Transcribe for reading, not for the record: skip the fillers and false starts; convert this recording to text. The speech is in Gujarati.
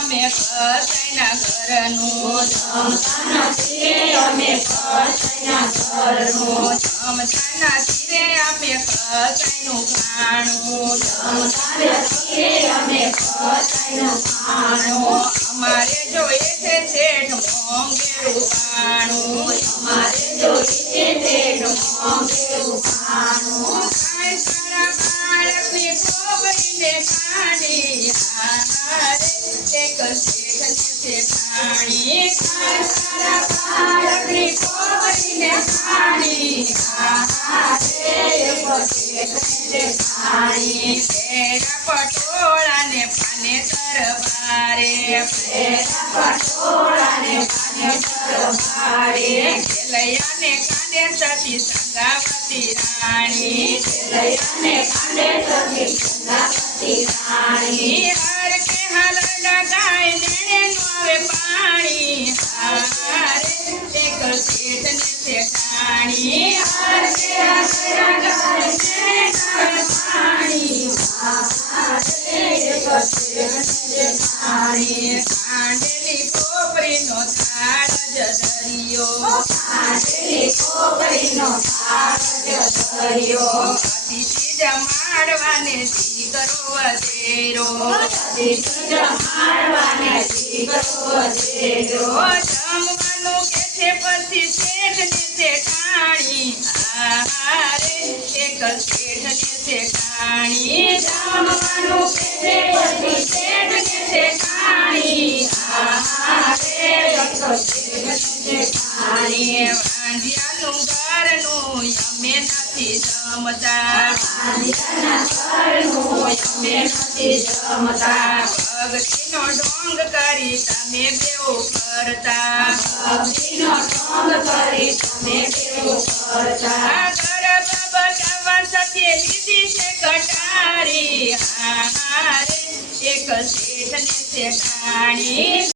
અમે અમે કસાઈના ઘરનું જમતા નથી રે અમે કસાઈના ઘરનું જમતા નથી રે અમે કસાઈનું ખાણું જમતા નથી રે અમે કસાઈનું ખાણું અમારે જોઈએ છે શેઠ મોંઘેરું પાણું અમારે જોઈએ છે શેઠ મોંઘેરું ખાણું ખાય સારા બાળકની ખોબરીને ખાણી હારે એક શેઠ ને શેઠાણી ખાય સારા બાળકની ખોબરીને ખાણી હારે એક શેઠ ને શેઠાણી પેડા પટોળાને પાને તરવારે પેડા પટોળાને પાને તરવારે ખેલૈયાને કાંડે સતી સંગાવતી રાણી ખેલૈયાને કાંડે સતી સંગાવતી રાણી હર કે હાલડા ગાય નેણે નો આવે પાણી હારે એક શેઠ ને શેઠાણી હાર કે હાલડા ગાય નેણે નો આવે પાણી હારે એક શેઠ ને શેઠાણી કાંડેલી ખોપરીનો થાળ જ દરિયો કાંડેલી ખોપરીનો થાળ જ દરિયો અતિથિ જમાડવાને દીકરો વધેરો અતિથિ જમાડવાને દીકરો વધેરો જમવાનું કે છે પછી શેઠ ને શેઠાણી હારે એક શેઠ ને શેઠાણી જમવાનું કે છે પછી શેઠ ને શેઠાણી હારે એક શેઠ ને શેઠાણી વાંઢિયાનું ઘરનું અમે નથી જમતા વાંઢિયાના ઘરનું અમે નથી જમતા ભક્તિનો ઢોંગ કરી તમે બેઉ કરતા ભક્તિનો ઢોંગ કરી તમે કેવું કરતા ગરબા બજાવવા સાથે લીધી છે કટારી હારે એક શેઠ ને શેઠાણી